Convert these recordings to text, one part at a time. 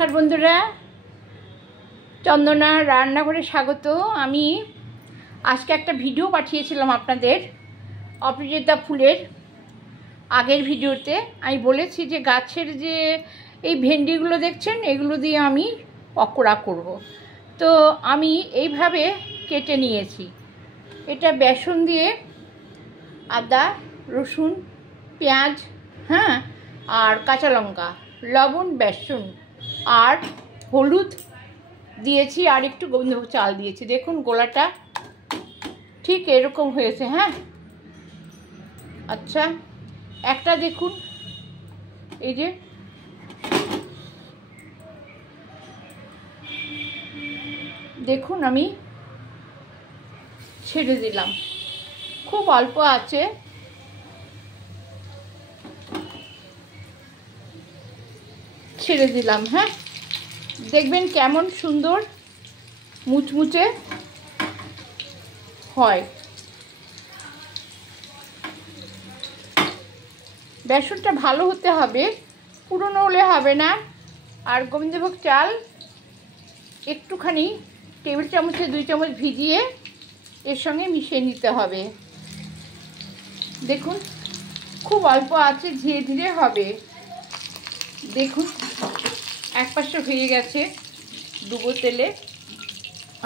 নমস্কার বন্ধুরা, চন্দনা রান্নাঘরে স্বাগত। আমি আজকে একটা ভিডিও পাঠিয়েছিলাম আপনাদের অপরাজিতা ফুলের। আগের ভিডিওতে আমি বলেছি যে গাছের যে এই ভেন্ডিগুলো দেখছেন এগুলো দিয়ে আমি পকোড়া করব। তো আমি এইভাবে কেটে নিয়েছি। এটা বেসন দিয়ে আদা, রসুন, পেঁয়াজ, আর কাঁচা লঙ্কা, লবণ, বেসন আর হলুদ দিয়েছি, আর একটু গোবিন্দভোগ চাল দিয়েছি। দেখুন গোলাটা ঠিক এরকম হয়েছে। আচ্ছা, একটা দেখুন, এই যে দেখুন আমি ছেড়ে দিলাম, খুব অল্প আছে। ছেড়ে দিলাম। দেখবেন কেমন সুন্দর মুচমুচে হয়। বেসনটা ভালো হতে হবে, পুরনো হলে হবে না। আর গোবিন্দভোগ চাল একটুখানি টেবিল চামচে 2 চামচ ভিজিয়ে এর সঙ্গে মিশিয়ে নিতে হবে। দেখুন খুব অল্প আছে, ধীরে ধীরে হবে। দেখুন এক পাশে হয়ে গেছে ডুবো তেলে,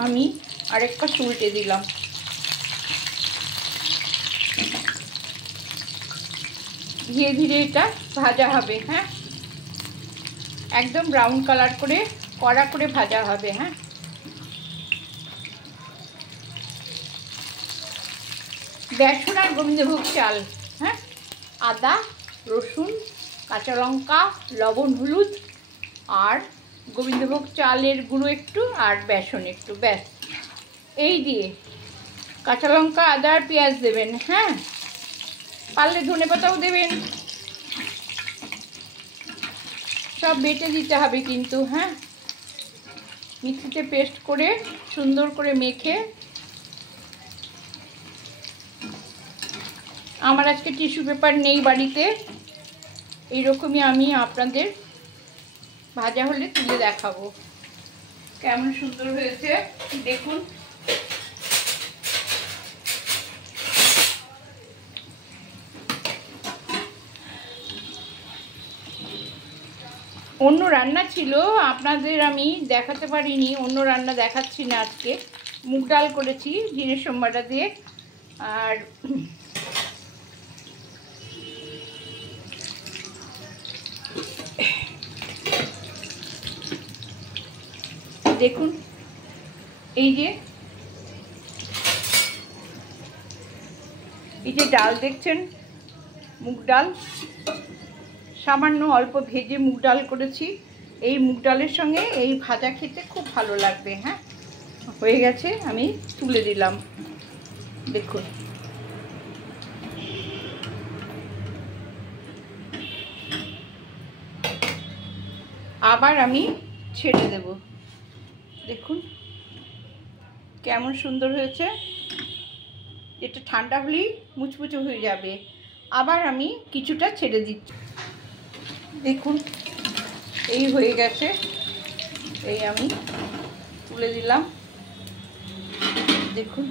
আমি আরেক পাশ উল্টে দিলাম। ধীরে ধীরে এটা ভাজা হবে। একদম ব্রাউন কালার করে কড়া করে ভাজা হবে। বেসন আর গোবিন্দভোগ চাল, আদা, রসুন, কাঁচা লঙ্কা, লবণ, হলুদ আর গোবিন্দভোগ চালের গুঁড়ো একটু আর বেসন একটু, ব্যাস। এই দিয়ে কাঁচা লঙ্কা, আদা আর পেঁয়াজ দেবেন। পারলে ধনেপাতাও দেবেন। সব বেটে দিতে হবে কিন্তু। মিক্সিতে পেস্ট করে সুন্দর করে মেখে। আমার আজকে টিস্যু পেপার নেই বাড়িতে, এইরকমই আমি আপনাদের ভাজা হলে তুলে দেখাবো কেমন সুন্দর হয়েছে। দেখুন অন্য রান্না ছিল, আপনাদের আমি দেখাতে পারিনি। অন্য রান্না দেখাচ্ছি না আজকে। মুগ ডাল করেছি জিরে সোমবাটা দিয়ে। আর দেখুন এই যে ডাল দেখছেন, মুগ ডাল সামান্য অল্প ভেজে মুগ ডাল করেছি। এই মুগ ডালের সঙ্গে এই ভাজা খেতে খুব ভালো লাগবে। হয়ে গেছে, আমি তুলে দিলাম। দেখুন আবার আমি ছেড়ে দেব। দেখুন কেমন সুন্দর হয়েছে। এটা ঠান্ডা হলেই মুচমুচে হয়ে যাবে। আবার আমি কিছুটা ছেড়ে দিচ্ছি। দেখুন এই হয়ে গেছে, এই আমি তুলে দিলাম। দেখুন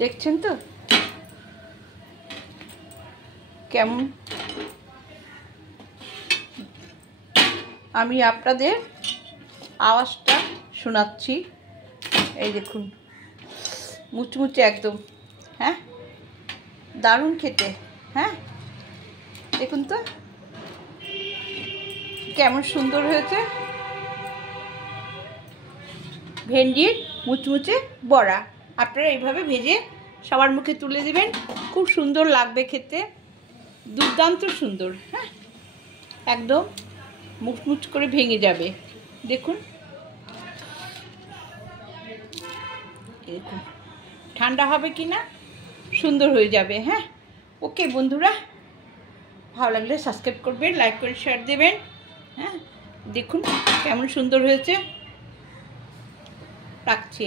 দেখছেন তো কেমন। আমি আপনাদের আওয়াজটা শোনাচ্ছি। এই দেখুন মুচমুচে একদম। দারুণ খেতে। দেখুন তো কেমন সুন্দর হয়েছে ভেন্ডির মুচমুচে বড়া। আপনারা এইভাবে ভেজে সবার মুখে তুলে দেবেন, খুব সুন্দর লাগবে খেতে, দুর্দান্ত সুন্দর। একদম মুচমুচ করে ভেঙে যাবে। দেখুন দেখুন ঠান্ডা হবে কি না, সুন্দর হয়ে যাবে। ওকে বন্ধুরা, ভালো লাগলে সাবস্ক্রাইব করবেন, লাইক করে শেয়ার দেবেন। দেখুন কেমন সুন্দর হয়েছে। রাখছি।